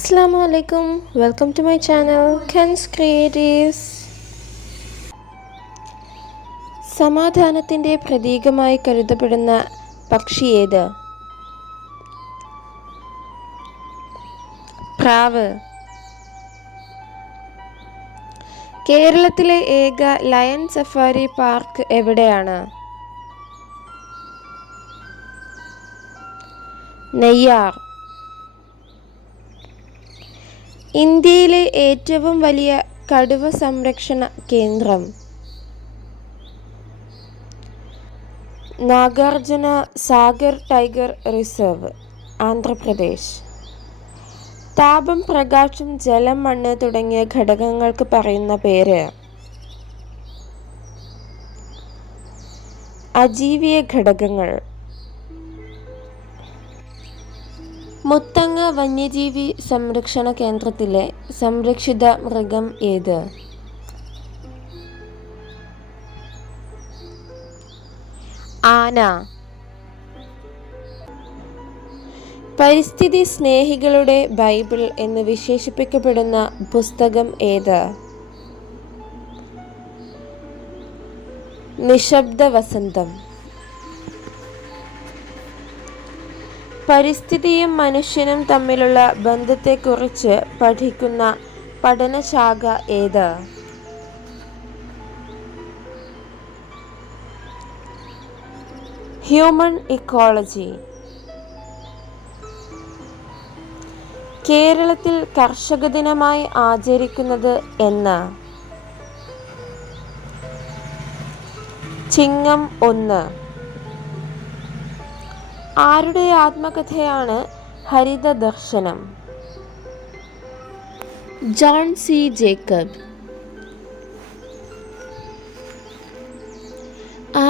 Assalamualaikum, welcome to my channel Ken's Creatives. സമാധാനത്തിൻ്റെ പ്രതീകമായി കരുതപ്പെടുന്ന പക്ഷി ഏത്? പ്രാവ്. കേരളത്തിലെ ഏക ലയൺ സഫാരി പാർക്ക് എവിടെയാണ്? നെയ്യാർ. ഇന്ത്യയിലെ ഏറ്റവും വലിയ കടുവ സംരക്ഷണ കേന്ദ്രം? Nagarjuna Sagar tiger reserve, Andhra Pradesh. താപം, പ്രകാശം, ജലം, മണ്ണ് തുടങ്ങിയ ഘടകങ്ങൾക്ക് പറയുന്ന പേര്? അജീവീയ ഘടകങ്ങൾ. മുത്തങ്ങ വന്യജീവി സംരക്ഷണ കേന്ദ്രത്തിലെ സംരക്ഷിത മൃഗം ഏത്? ആന. പരിസ്ഥിതി സ്നേഹികളുടെ ബൈബിൾ എന്ന് വിശേഷിപ്പിക്കപ്പെടുന്ന പുസ്തകം ഏത്? നിശബ്ദ വസന്തം. പരിസ്ഥിതിയും മനുഷ്യനും തമ്മിലുള്ള ബന്ധത്തെക്കുറിച്ച് പഠിക്കുന്ന പഠനശാഖ ഏത്? Human ecology. കേരളത്തിൽ കർഷക ദിനമായി ആചരിക്കുന്നത് എന്ന്? ചിങ്ങം 1. ആരുടെ ആത്മകഥയാണ് Haritha Darshanam? John C Jacob.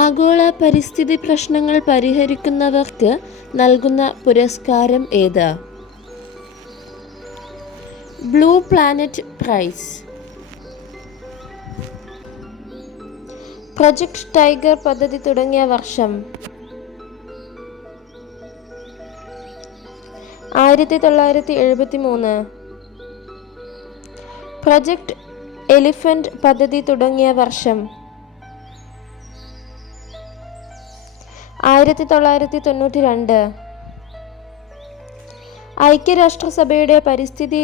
ആഗോള പരിസ്ഥിതി പ്രശ്നങ്ങൾ പരിഹരിക്കുന്നവർക്ക് നൽകുന്ന പുരസ്കാരം ഏത്? Blue Planet Prize. Project Tiger പദ്ധതി തുടങ്ങിയ വർഷം? 1973. പ്രൊജക്ട് എലിഫന്റ് പദ്ധതി തുടങ്ങിയ വർഷം? 1992. ഐക്യരാഷ്ട്രസഭയുടെ പരിസ്ഥിതി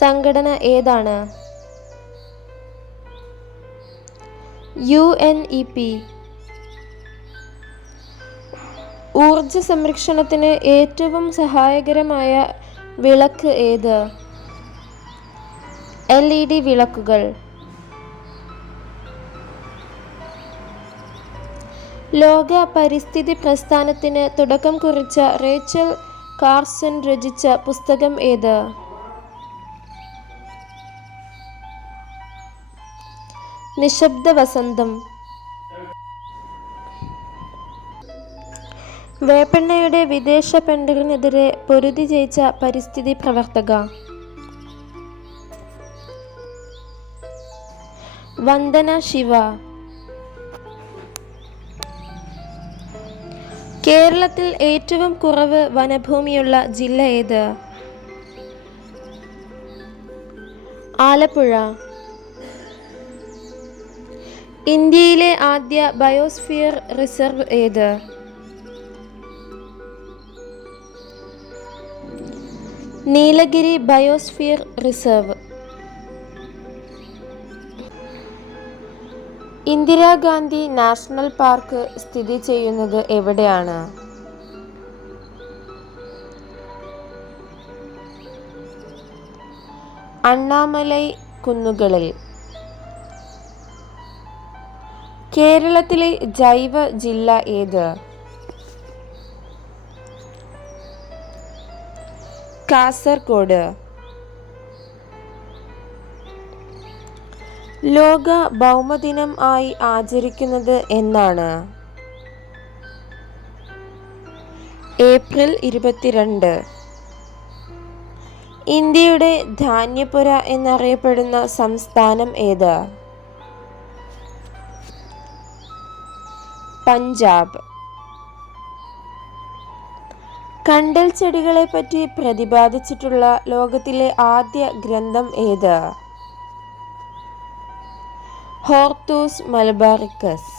സംഘടന ഏതാണ്? UNEP. ഊർജ സംരക്ഷണത്തിന് ഏറ്റവും സഹായകരമായ വിളക്ക് ഏത്? LED വിളക്കുകൾ. ലോക പരിസ്ഥിതി പ്രസ്ഥാനത്തിന് തുടക്കം കുറിച്ച റേച്ചൽ കാർസൺ രചിച്ച പുസ്തകം ഏത്? നിശബ്ദ വസന്തം. വേപ്പെണ്ണയുടെ വിദേശ ടെൻഡറിനെതിരെ പൊരുതി ജയിച്ച പരിസ്ഥിതി പ്രവർത്തക? വന്ദന ശിവ. കേരളത്തിൽ ഏറ്റവും കുറവ് വനഭൂമിയുള്ള ജില്ല ഏത്? ആലപ്പുഴ. ഇന്ത്യയിലെ ആദ്യ ബയോസ്ഫിയർ റിസർവ് ഏത്? Nilgiri biosphere reserve. Indira Gandhi national park സ്ഥിതി ചെയ്യുന്നത് എവിടെയാണ്? അണ്ണാമലൈ കുന്നുകളിൽ. കേരളത്തിലെ ജൈവ ജില്ല ഏത്? കാസർഗോഡ്. ലോക ഭൗമദിനം ആയി ആചരിക്കുന്നത് എന്നാണ്? ഏപ്രിൽ 22. ഇന്ത്യയുടെ ധാന്യപ്പുര എന്നറിയപ്പെടുന്ന സംസ്ഥാനം ഏത്? പഞ്ചാബ്. കണ്ടൽ ചെടികളെ പറ്റി പ്രതിപാദിച്ചിട്ടുള്ള ലോകത്തിലെ ആദ്യ ഗ്രന്ഥം ഏത്? Hortus Malabaricus.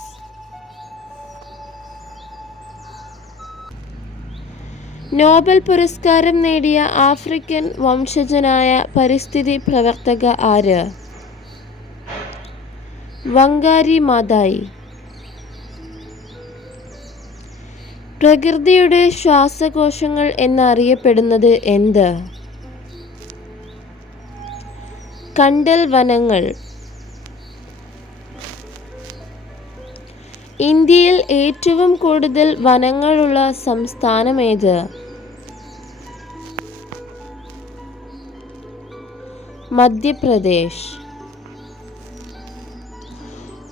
നോബൽ പുരസ്കാരം നേടിയ ആഫ്രിക്കൻ വംശജനായ പരിസ്ഥിതി പ്രവർത്തക ആര്? വങ്കാരി മാതായി. പ്രകൃതിയുടെ ശ്വാസകോശങ്ങൾ എന്നറിയപ്പെടുന്നത് എന്ത്? കണ്ടൽ വനങ്ങൾ. ഇന്ത്യയിൽ ഏറ്റവും കൂടുതൽ വനങ്ങളുള്ള സംസ്ഥാനം ഏത്? മധ്യപ്രദേശ്.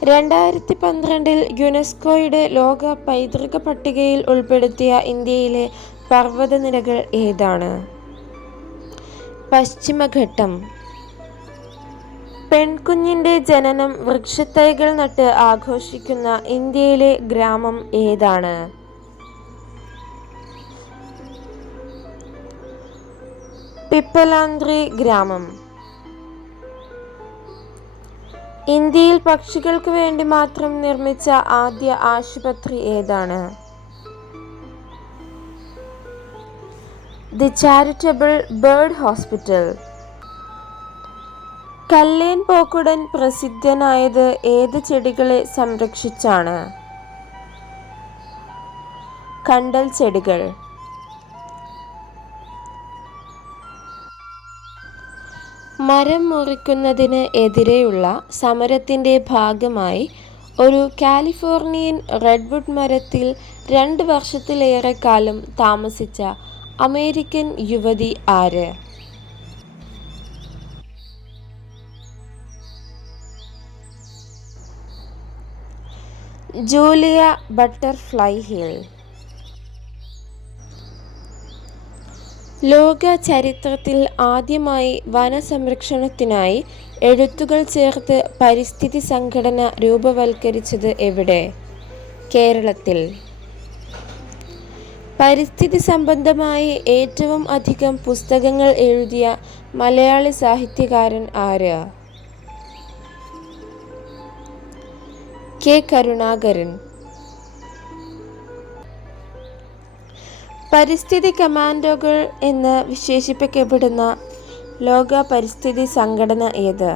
2012 യുനെസ്കോയുടെ ലോക പൈതൃക പട്ടികയിൽ ഉൾപ്പെടുത്തിയ ഇന്ത്യയിലെ പർവ്വതനിരകൾ ഏതാണ്? പശ്ചിമഘട്ടം. പെൺകുഞ്ഞിന്റെ ജനനം വൃക്ഷത്തൈകൾ നട്ട് ആഘോഷിക്കുന്ന ഇന്ത്യയിലെ ഗ്രാമം ഏതാണ്? പിപ്പലാന്ത്രി ഗ്രാമം. ഇന്ത്യയിൽ പക്ഷികൾക്ക് വേണ്ടി മാത്രം നിർമ്മിച്ച ആദ്യ ആശുപത്രി ഏതാണ്? The charitable bird hospital. Kallen Pokkudan പ്രസിദ്ധനായത് ഏത് ചെടികളെ സംരക്ഷിച്ചാണ്? കണ്ടൽ ചെടികൾ. മരം മുറിക്കുന്നതിന് എതിരെയുള്ള സമരത്തിൻ്റെ ഭാഗമായി ഒരു കാലിഫോർണിയൻ റെഡ്വുഡ് മരത്തിൽ 2 വർഷത്തിലേറെ കാലം താമസിച്ച അമേരിക്കൻ യുവതി ആര്? Julia butterfly hill. ലോക ചരിത്രത്തിൽ ആദ്യമായി വനസംരക്ഷണത്തിനായി എഴുത്തുകൾ ചേർത്ത് പരിസ്ഥിതി സംഘടന രൂപവൽക്കരിച്ചത് എവിടെ? കേരളത്തിൽ. പരിസ്ഥിതി സംബന്ധമായി ഏറ്റവും അധികം പുസ്തകങ്ങൾ എഴുതിയ മലയാളി സാഹിത്യകാരൻ ആര്? കെ കരുണാകരൻ. പരിസ്ഥിതി കമാൻഡോകൾ എന്ന് വിശേഷിപ്പിക്കപ്പെടുന്ന ലോക പരിസ്ഥിതി സംഘടന ഏത്?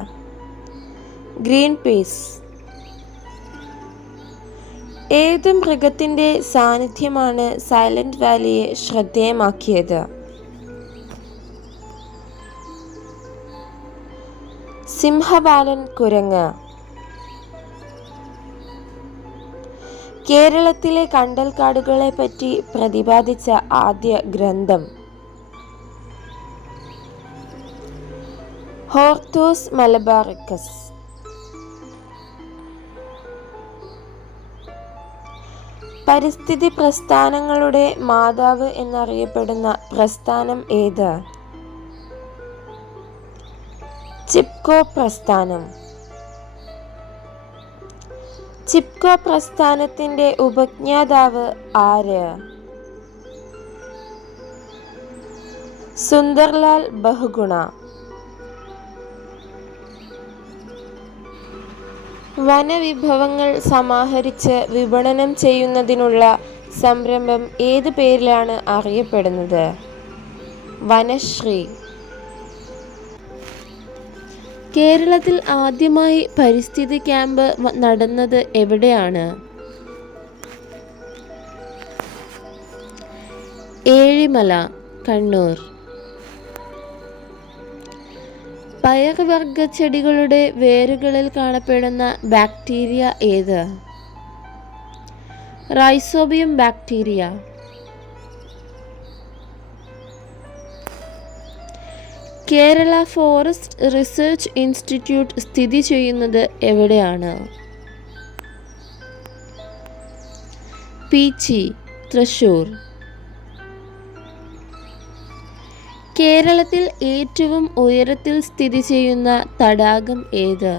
Green peas. ഏത് മൃഗത്തിൻ്റെ സാന്നിധ്യമാണ് സൈലന്റ് വാലിയെ ശ്രദ്ധേയമാക്കിയത്? സിംഹവാലൻ കുരങ്ങ്. കേരളത്തിലെ കണ്ടൽക്കാടുകളെ പറ്റി പ്രതിപാദിച്ച ആദ്യ ഗ്രന്ഥം? Hortus Malabaricus. പരിസ്ഥിതി പ്രസ്ഥാനങ്ങളുടെ മാതാവ് എന്നറിയപ്പെടുന്ന പ്രസ്ഥാനം ഏത്? ചിപ്കോ പ്രസ്ഥാനം. ചിപ്കോ പ്രസ്ഥാനത്തിൻ്റെ ഉപജ്ഞാതാവ് ആര്? സുന്ദർലാൽ ബഹുഗുണ. വനവിഭവങ്ങൾ സമാഹരിച്ച് വിപണനം ചെയ്യുന്നതിനുള്ള സംരംഭം ഏത് പേരിലാണ് അറിയപ്പെടുന്നത്? വനശ്രീ. കേരളത്തിൽ ആദ്യമായി പരിസ്ഥിതി ക്യാമ്പ് നടന്നത് എവിടെയാണ്? ഏഴിമല, കണ്ണൂർ. പയർവർഗ ചെടികളുടെ വേരുകളിൽ കാണപ്പെടുന്ന ബാക്ടീരിയ ഏത്? Rhizobium bacteria. Kerala forest research institute സ്ഥിതി ചെയ്യുന്നത് എവിടെയാണ്? പീച്ചി, തൃശ്ശൂർ. കേരളത്തിൽ ഏറ്റവും ഉയരത്തിൽ സ്ഥിതി ചെയ്യുന്ന തടാകം ഏത്?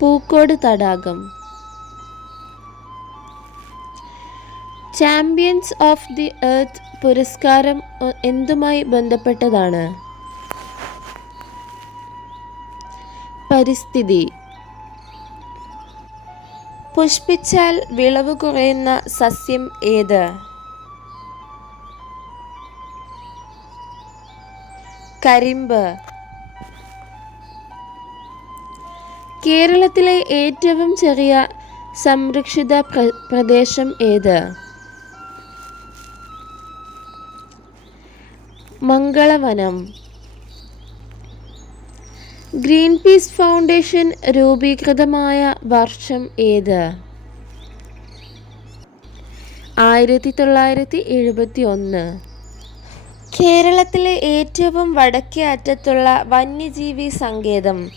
പൂക്കോട് തടാകം. ചാമ്പ്യൻസ് ഓഫ് ദി എർത്ത് പുരസ്കാരം എന്തുമായി ബന്ധപ്പെട്ടതാണ്? പരിസ്ഥിതി. പുഷ്പിച്ചാൽ വിളവ് കുറയുന്ന സസ്യം ഏത്? കരിമ്പ്. കേരളത്തിലെ ഏറ്റവും ചെറിയ സംരക്ഷിത പ്രദേശം ഏത്? മംഗളവനം. ഗ്രീൻ പീസ് ഫൗണ്ടേഷൻ രൂപീകൃതമായ വർഷം ഏത്? 1971. കേരളത്തിലെ ഏറ്റവും വടക്കേ അറ്റത്തുള്ള വന്യജീവി സങ്കേതം?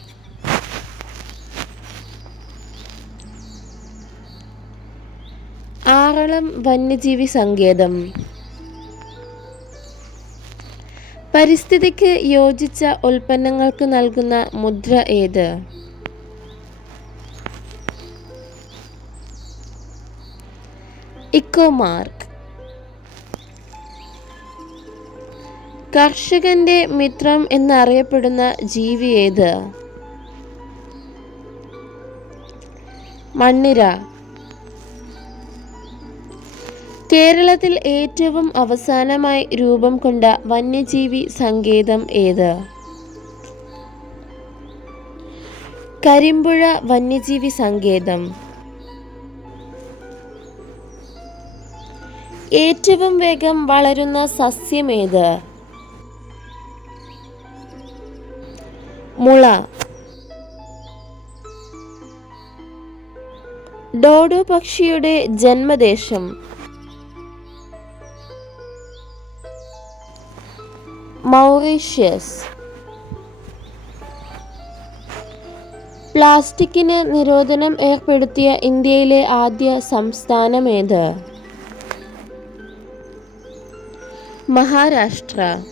ആറളം വന്യജീവി സങ്കേതം. പരിസ്ഥിതിക്ക് യോജിച്ച ഉൽപ്പന്നങ്ങൾക്ക് നൽകുന്ന മുദ്ര ഏത്? ഇക്കോമാർക്ക്. കർഷകന്റെ മിത്രം എന്നറിയപ്പെടുന്ന ജീവി ഏത്? മണ്ണിര. കേരളത്തിൽ ഏറ്റവും അവസാനമായി രൂപം കൊണ്ട വന്യജീവി സങ്കേതം ഏത്? കരിമ്പുഴ വന്യജീവി സങ്കേതം. ഏറ്റവും വേഗം വളരുന്ന സസ്യം ഏത്? മുള. ഡോഡോ പക്ഷിയുടെ ജന്മദേശം? മൗറീഷ്യസ്. പ്ലാസ്റ്റിക്കിന് നിരോധനം ഏർപ്പെടുത്തിയ ഇന്ത്യയിലെ ആദ്യ സംസ്ഥാനം ഏത്? മഹാരാഷ്ട്ര.